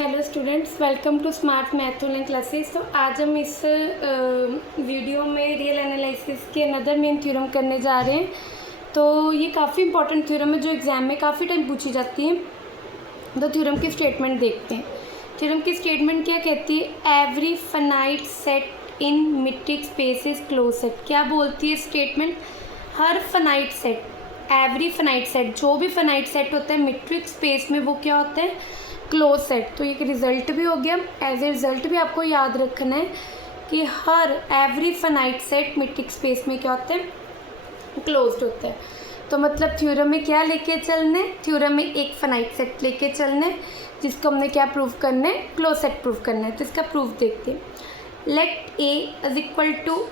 Hello students, welcome to smart math online classes. तो आज हम इस वीडियो में रियल एनालिसिस के अनदर मेन थ्योरम करने जा रहे हैं। तो ये काफ़ी इंपॉर्टेंट थ्योरम है जो एग्ज़ाम में काफ़ी टाइम पूछी जाती है। तो थ्योरम की स्टेटमेंट देखते हैं। थ्योरम की स्टेटमेंट क्या कहती है? Every finite set in metric space is close set. क्या बोलती है स्टेटमेंट? हर finite set, every finite set, जो भी फाइनाइट सेट होता है मीट्रिक स्पेस में वो क्या होता है? Close set. तो एक रिजल्ट भी हो गया। एज ए रिजल्ट भी आपको याद रखना है कि हर every finite set metric space में क्या होता है? क्लोज्ड होता है। तो मतलब थ्योरम में क्या लेके चलना है? थ्योरम में एक फाइनाइट सेट लेके चलना है जिसको हमने क्या प्रूव करना है? क्लोज सेट प्रूव करना है। तो इसका प्रूफ देखते हैं। Let A is equal to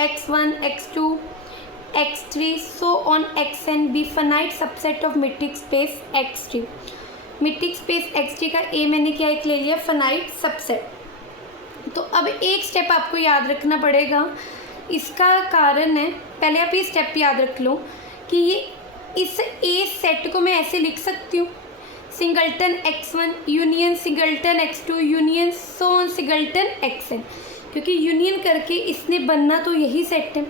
x1 x2 x3 so on xn be finite subset of metric space x3। Metric space x3 का ए मैंने क्या एक ले लिया? Finite subset. तो अब एक स्टेप आपको याद रखना पड़ेगा। इसका कारण है, पहले आप ये स्टेप याद रख लो कि ये इस ए सेट को मैं ऐसे लिख सकती हूँ, singleton x1 union singleton x2 union so on singleton xn, क्योंकि यूनियन करके इसने बनना तो यही सेट है।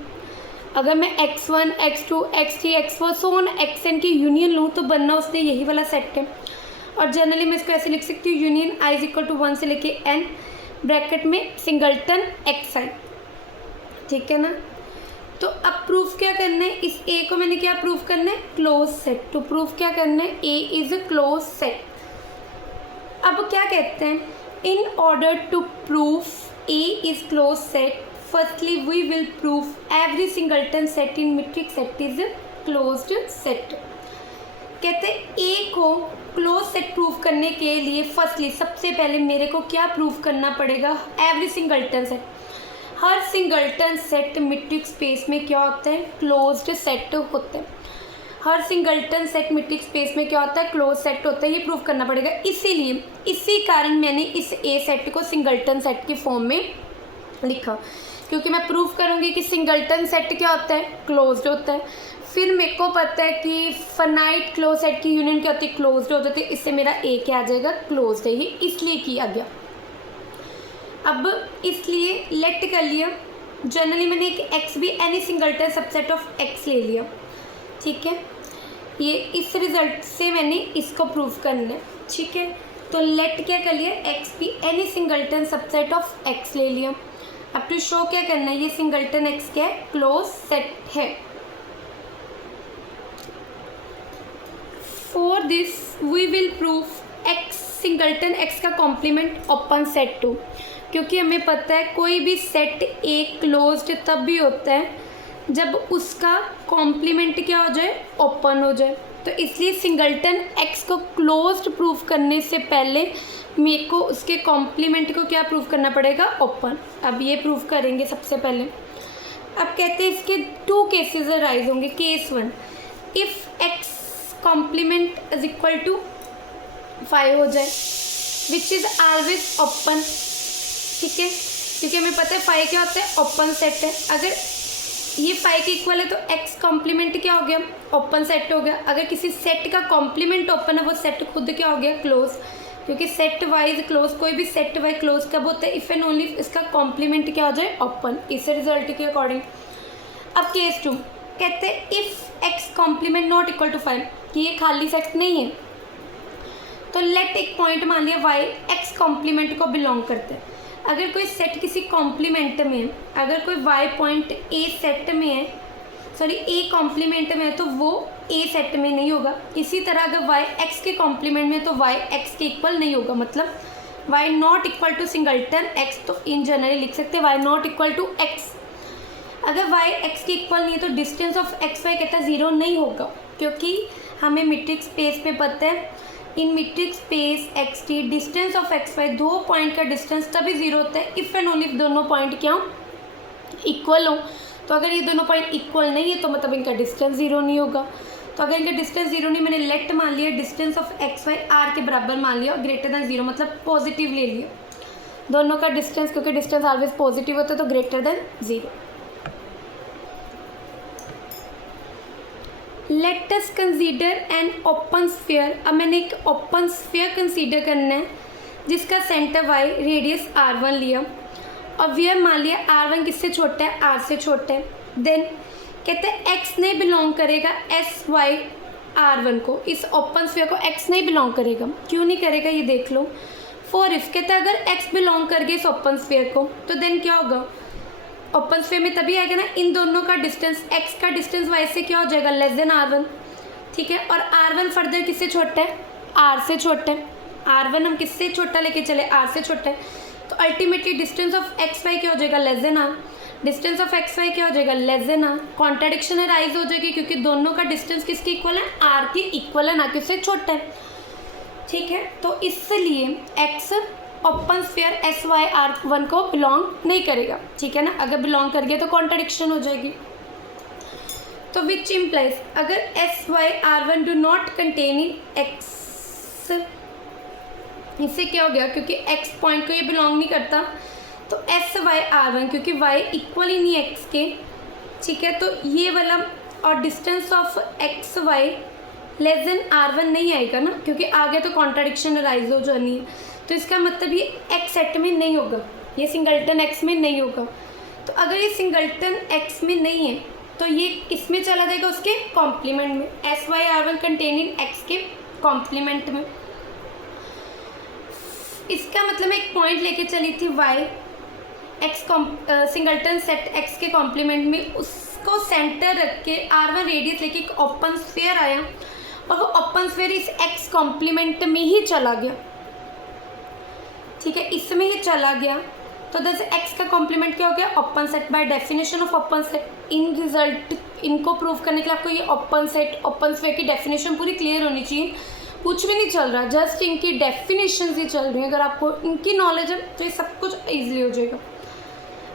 अगर मैं x1 x2 x3 x4 so on xn की यूनियन लूँ तो बनना उसने यही वाला सेट है। और जनरली मैं इसको ऐसे लिख सकती हूँ, union i is equal to 1 से लेके n ब्रैकेट में सिंगल्टन xi। ठीक है ना? तो अब प्रूफ क्या करना है? इस a को मैंने क्या प्रूफ करना है? Close set. तो प्रूफ क्या करना है? a is a close set. अब क्या कहते हैं? In order to proof a is close set, firstly we will proof every singleton set in metric set is a closed set. कहते हैं ए को क्लोज सेट प्रूफ करने के लिए फर्स्टली सबसे पहले मेरे को क्या प्रूफ करना पड़ेगा? एवरी सिंगल्टन सेट, हर सिंगल्टन सेट मीट्रिक स्पेस में क्या होता है? क्लोज्ड सेट होता है। हर सिंगल्टन सेट मीट्रिक स्पेस में क्या होता है? क्लोज सेट होता है। ये प्रूफ करना पड़ेगा। इसीलिए इसी कारण मैंने इस ए सेट को सिंगल्टन सेट की फॉर्म में लिखा, क्योंकि मैं प्रूफ करूँगी कि सिंगल्टन सेट क्या होता है? क्लोज्ड होता है। फिर मेरे को पता है कि फाइनाइट क्लोज सेट की यूनियन क्या होती है? क्लोज्ड होती है। इससे मेरा ए क्या आ जाएगा? क्लोज्ड है। ही इसलिए किया गया। अब इसलिए लेट कर लिया। जनरली मैंने एक एक्स भी any singleton subset of x ले लिया। ठीक है, ये इस रिजल्ट से मैंने इसको प्रूव करना है। ठीक है, तो लेट क्या कर लिया? एक्स भी any singleton subset of x ले लिया। अब टू शो क्या करना है? ये सिंगल्टन एक्स क्या है? क्लोज सेट है। For this we will proof x singleton x का कॉम्प्लीमेंट ओपन सेट टू, क्योंकि हमें पता है कोई भी सेट ए क्लोज्ड तब भी होता है जब उसका कॉम्प्लीमेंट क्या हो जाए? ओपन हो जाए। तो इसलिए सिंगल्टन एक्स को क्लोज्ड प्रूफ करने से पहले मेरे को उसके कॉम्प्लीमेंट को क्या प्रूफ करना पड़ेगा? ओपन। अब ये प्रूफ करेंगे सबसे पहले। अब कहते हैं इसके टू केसेस अराइज होंगे। Case one, if x complement is equal to 5 हो जाए, विच इज़ ऑलवेज ओपन। ठीक है, क्योंकि हमें पता है 5 क्या होता है? ओपन सेट है। अगर ये 5 के इक्वल है तो x कॉम्प्लीमेंट क्या हो गया? ओपन सेट हो गया। अगर किसी सेट का कॉम्प्लीमेंट ओपन है वो सेट खुद क्या हो गया? क्लोज, क्योंकि सेट वाइज क्लोज, कोई भी सेट वाइज क्लोज कब होता है? इफ़ एंड ओनली इसका कॉम्प्लीमेंट क्या हो जाए? ओपन। इस रिजल्ट के अकॉर्डिंग। अब केस टू कहते हैं if x complement not equal to 5, कि ये खाली सेट नहीं है, तो लेट एक पॉइंट मान लिया वाई एक्स कॉम्प्लीमेंट को बिलोंग करते हैं। अगर कोई सेट किसी कॉम्प्लीमेंट में है, अगर कोई वाई पॉइंट ए सेट में है, सॉरी ए कॉम्प्लीमेंट में है, तो वो ए सेट में नहीं होगा। इसी तरह अगर वाई एक्स के कॉम्प्लीमेंट में है तो वाई एक्स के इक्वल नहीं होगा। मतलब y not equal to singleton x, तो इन जनरली लिख सकते हैं y not equal to x. अगर वाई एक्स के इक्वल नहीं है तो डिस्टेंस ऑफ एक्स वाई कहता है 0 नहीं होगा, क्योंकि हमें मीट्रिक स्पेस में पता है in metric space X T distance of x Y, दो पॉइंट का डिस्टेंस तभी 0 होता है इफ़ एंड ओनली दोनों पॉइंट क्या इक्वल हो। तो अगर ये दोनों पॉइंट इक्वल नहीं है तो मतलब इनका डिस्टेंस 0 नहीं होगा। तो अगर इनका डिस्टेंस 0 नहीं, मैंने लेट मान लिया, distance of x y r के बराबर मान लिया, ग्रेटर दैन 0 मतलब पॉजिटिव ले लिया दोनों का डिस्टेंस, क्योंकि डिस्टेंस ऑलवेज पॉजिटिव होता है, तो greater than 0। Let us consider an open sphere. अब मैंने एक ओपन स्फीयर कंसीडर करना है जिसका सेंटर y रेडियस r1 लिया और वी मान लिया r1 किससे छोटा है, r से छोटा है, देन कहते हैं x नहीं बिलोंग करेगा एस वाई r1 को, इस ओपन स्फीयर को x नहीं बिलोंग करेगा। क्यों नहीं करेगा ये देख लो। फॉर इफ कहते हैं अगर x बिलोंग कर गया इस ओपन स्फीयर को तो देन क्या होगा, ओपन स्फीयर में तभी आएगा ना इन दोनों का डिस्टेंस, x का डिस्टेंस y से क्या हो जाएगा, लेस देन r1, ठीक है। और r1 फर्दर किससे छोटा है, r से छोटा है, r1 हम किससे छोटा लेके चले, r से छोटा है, तो ultimately distance of x y क्या हो जाएगा, less than r, distance of x y क्या हो जाएगा, less than r। Contradiction arise हो जाएगी क्योंकि दोनों का डिस्टेंस किसके इक्वल है, r के इक्वल है, ना कि उससे छोटा है, ठीक है। तो इसलिए x open sphere s y r1 को बिलोंग नहीं करेगा, ठीक है ना। अगर बिलोंग कर गया तो कॉन्ट्राडिक्शन हो जाएगी। तो विच इम्प्लाइज अगर s y r1 do not contain in x, इससे क्या हो गया, क्योंकि x पॉइंट को ये बिलोंग नहीं करता तो एस वाई r1 क्योंकि y इक्वल ही नहीं x के, ठीक है, तो ये वाला और distance of x y less than r1 नहीं आएगा ना, क्योंकि आगे तो कॉन्ट्राडिक्शन अराइज हो जानी है। तो इसका मतलब ये x सेट में नहीं होगा, ये सिंगल्टन x में नहीं होगा। तो अगर ये सिंगल्टन x में नहीं है तो ये इसमें चला जाएगा उसके कॉम्प्लीमेंट में, S y r1 contain in x के कॉम्प्लीमेंट में। इसका मतलब मैं एक पॉइंट लेके चली थी y x singleton set x के कॉम्प्लीमेंट में, उसको सेंटर रख के r1 रेडियस लेके एक ओपन स्फीयर आया और वो ओपन स्फीयर इस x कॉम्प्लीमेंट में ही चला गया, ठीक है, इसमें ही चला गया। तो जैसे x का कॉम्प्लीमेंट क्या हो गया, open set. By definition of open set in result, इनको प्रूव करने के लिए आपको ये ओपन सेट ओपन स्फीयर की डेफिनेशन पूरी क्लियर होनी चाहिए, कुछ भी नहीं चल रहा, जस्ट इनकी डेफिनेशन ही चल रही है। अगर आपको इनकी नॉलेज है तो ये सब कुछ ईजिली हो जाएगा।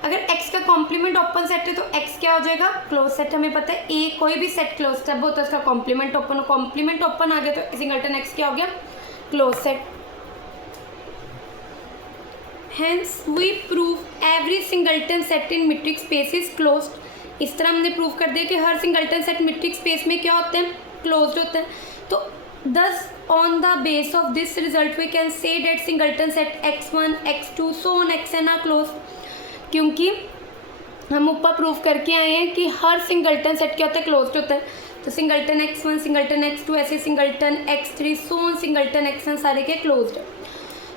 अगर x का कॉम्प्लीमेंट ओपन सेट है तो x क्या हो जाएगा, क्लोज सेट। हमें पता है ए कोई भी सेट क्लोज सेट होता है उसका कॉम्प्लीमेंट ओपन, कॉम्प्लीमेंट ओपन आ गया तो सिंगल्टन x क्या हो गया, close set. Hence we prove every singleton set in metric space is closed. इस तरह हमने प्रूव कर दिया कि हर सिंगल्टन सेट मीट्रिक स्पेस में क्या होते हैं, क्लोज्ड होते हैं। तो thus on the base of this result we can say that singleton set x1 x2 so on xn are closed, क्योंकि हम ऊपर प्रूव करके आए हैं कि हर सिंगल्टन सेट क्या होता है, क्लोज्ड होता है। तो सिंगल्टन x1 सिंगल्टन x2 ऐसे singleton x3 so on singleton xn सारे के क्लोज्ड है।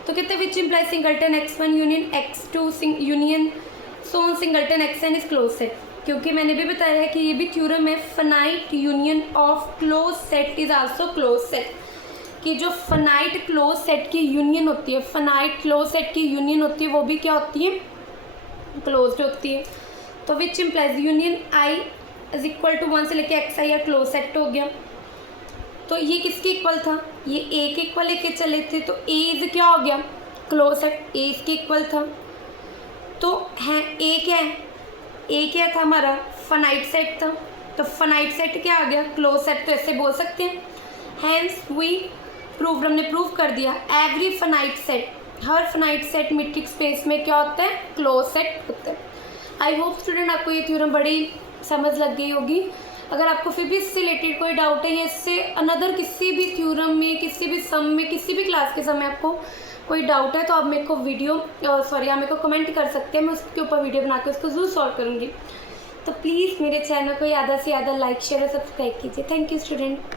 तो कहते हैं which implies singleton x1 union x2 union so on singleton xn is close set, क्योंकि मैंने भी बताया है कि ये भी थ्योरम है, finite union of close set is also close set, कि जो फाइनाइट क्लोज सेट की यूनियन होती है, फाइनाइट क्लोज सेट की यूनियन होती है वो भी क्या होती है, क्लोज्ड होती है। तो which implies union i is equal to 1 से लेके x i are close set हो गया। तो ये किसके इक्वल था, ये ए के इक्वल लेके चले थे, तो ए इज क्या हो गया, क्लोज सेट, ए इसके इक्वल था। तो है ए क्या है, ए क्या था हमारा, फाइनाइट सेट था, तो फाइनाइट सेट क्या आ गया, क्लोज सेट। तो ऐसे बोल सकते हैं। हेंस वी प्रूव, हमने प्रूव कर दिया एवरी फाइनाइट सेट, हर फाइनाइट सेट मीट्रिक स्पेस में क्या होता है, क्लोज सेट होता है। आई होप स्टूडेंट आपको ये थ्योरम बड़ी समझ लग गई होगी। अगर आपको फिर भी इससे रिलेटेड कोई डाउट है या इससे अनदर किसी भी थ्योरम में, किसी भी सम में, किसी भी क्लास के समय आपको कोई डाउट है तो आप मेरे को आप मेरे को कमेंट कर सकते हैं, मैं उसके ऊपर वीडियो बना के उसको ज़रूर सॉल्व करूँगी। तो प्लीज़ मेरे चैनल को ज़्यादा से ज़्यादा लाइक शेयर और सब्सक्राइब कीजिए। Thank you student.